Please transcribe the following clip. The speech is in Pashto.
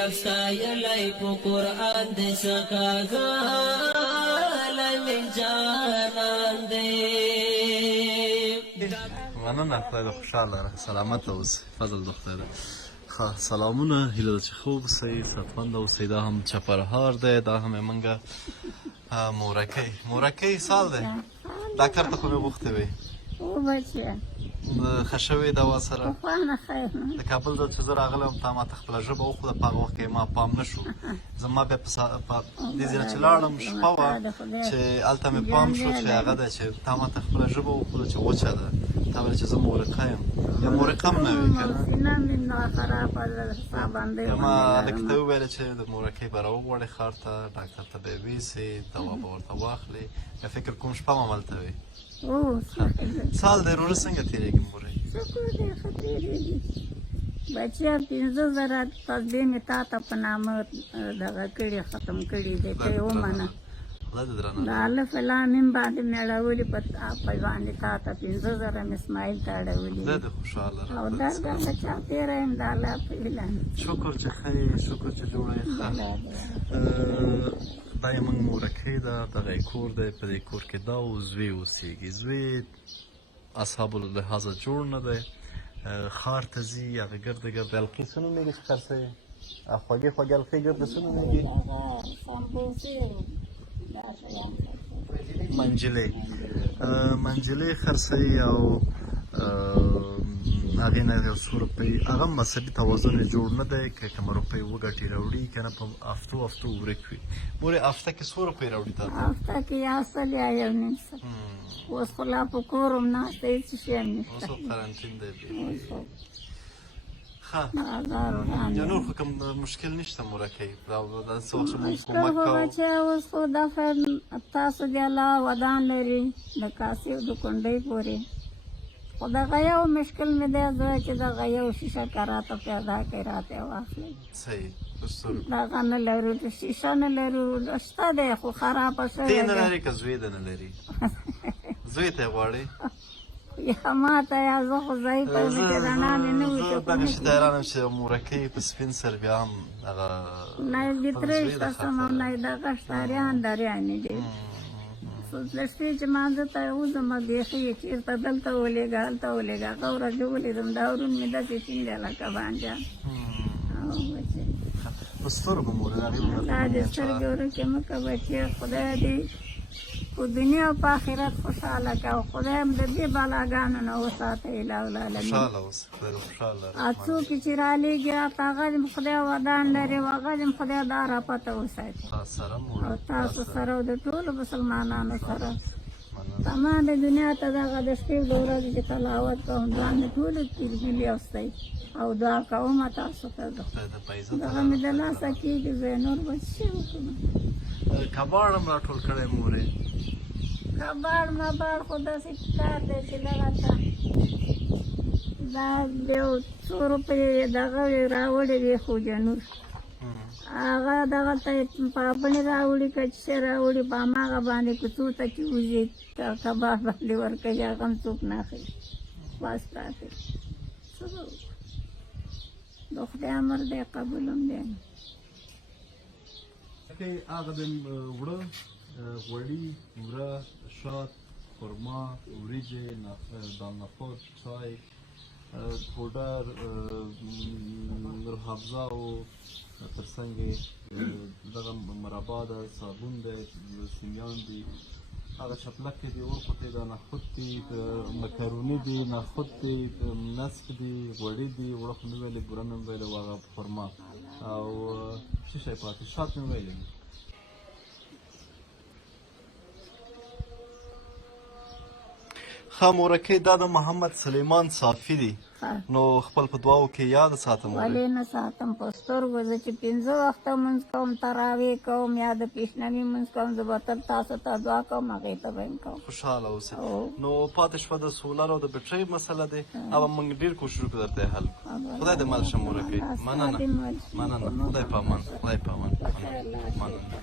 رب ستایلی په قرآن دې سکاږلی مې جانان دی. مننه، خدای دې خوشحاله سلامته اوسئ. فضل د خدای ده. سلامونه، هیله ده چې خوب اوسئ، صحتمند اوسئ. دا هم چپرهار دی، دا هم یې مورکۍ سال دی. ډاکټر ته خو مې غوښتې وې ښه شوې دوا سره. د کابل ځل چې زه راغلم تا ما ته خپله ژبه وښوده، په هغه وخت کې ما پام نه شو. زما بیا په دې ځای نه چې لاړم شپه وه چې هلته مې پام شو چې هغه ده چې تا ما ته خپله ژبه وښوده چې وچه ده. تا ویل چې زه مورقه یم یا مورقه هم نه وې که نه. ما هلک ته وویله چې د مورکۍ به راوغواړې ښار ته، ډاکټر ته به یې ویسې، دوا به ورته واخلې. یا فکر کوم شپه هم هملته وې. سال دی روژه څنګه تېرېږي مورې؟ بچیا 15,000 تسبیح مې تا ته په نامه دغه کړي ختم کړي دی، ته یې ومنه. د الف لام میم باندې مې اړولي په باندې تا ته 15,000 مې اسماعیل ته اړولي زه دې خوشحاله او درګاه له چاپېره یم د الله په اعلان. شکر چې ښه یې، شکر چې جوړه یې ښه. دا یې موږ مورکۍ ده، دغه یې کور دی، په دې کور کې دا او زوی اوسېږي. زوی اصحاب اللحاظه جوړ نه دی، ښار ته ځي، هغه ګرده ګرده القي څه نومېږي چې خرڅه یې خوږې خوږې القي ګرده څه نومېږي؟ منجلې خرڅوي او هغې نه یو څو روپۍ. هغه هم مذهبي توازن یې جوړ نه دی، که کومه روپۍ وګټي راوړي، که نه په هفتو ورک وي. مورې هفته کې څو روپۍ راوړي تا ته؟ هفته کې یا سل یا یو نیم سل. اوس خو لا په کور هم ناسته، هېڅ شی هم نشته. اوس قرنطین دی. یا نور خو کوم مشکل نشته مورکۍ؟ مشکل خو چې اوس خو دفعه تاسو د الله ودان لري د کاسې او د کونډۍ پورې. خو دغه یو مشکل مې دی زه چې دغه یو شیشه که راته پیدا کړئ راته یې واخلئ. صحیح دغه نه لرو، شیشه نه لرو، شته دی خو خرابه شوې دی. نه لري که زوی ده نه لري؟ زوی ته یې غواړې؟ یا ما ته یا زه خو ضعیفه یم چې رڼا مې نه وي. زه دغه شي ته حیران یم چې مورکۍ په سپین سر بیا هم هغه نه یې ګیترۍ شته سم او نه یې دغه شته اریان دریانې دي. د شپې چې مانځه ته وځم بیخي یې چېرته دلته ولېږه هلته ولېږه. هغه ورځ چې ولیدم دا ورون مې داسې ټینګ دی لکه بانجان. په سترګو مورې دا دې سترګې ورکې مه که بچیه، خدای دې په دنیا او په آخرت خوشحاله کړه او خدای هم د دې بلاګانو نه وساته اله العالمین. څوک چې رالېږي راته هغه دې خدای ودان لري او هغه دې خدای دا راپته وساتي او تاسو سره او د ټولو مسلمانانو سره تمام د دنیا ته دغه د شپې د ورځې چې تلاوت کوم ځان مې ټولو تیرګي اوستی او دعا کوم تاسو ته دغه مې د لاسه کېږي زه نور به څه شی وکړم. کباړ هم راټول کړی مورې؟ کباړ مباړ خو داسې کار دی چې دغه ته دا یو څو روپۍ دغه راوړې وې خو جنور هغه دغه ته پاپڼې راوړي که څه شی راوړي په هماغه باندې کوڅو ته چې وځي کباړ باندې ورکوي هغه هم څوک نه اخلي. بس پاتې څه به وکړو، د خدای امر دی قبول هم دی. هغه د وړه غوړي، وره، شات، خرما، وریجې، دال نخود، چای، پوډر، نورحافظه او تر څنګ یې دغه مربا ده، صابون دی، سیمیان دي، هغه چپلکې دي، ورقوټې ده، نخود دي، مکروني دي، نخود دي، نسک دي، غوړي دي، وړه خو مې ویلې، بوره مې ویلې، هغه خرما او څه شی پاتې شات مې ویلې. ښه مورکۍ دا د محمد سلیمان صافي دي، نو خپل په دعاو کې یاد ساتم. ولې نه ساتم؟ په سترګو زه چې 15 وخته لمونځ کوم، تراویح کوم یا د پیشنوي لمونځ کوم، زه به تل تاسو ته دعا کوم، هغې ته به یم کوم. خوشحاله اوسئ. نو پاتې شوه د سولر او د بیټرۍ مسله دی، هغه موږ ډېر کوشش وکړو درته یې حل. خدای دې مل شه مورکۍ. مننه، خدای په امان، خدای په امان. مننه.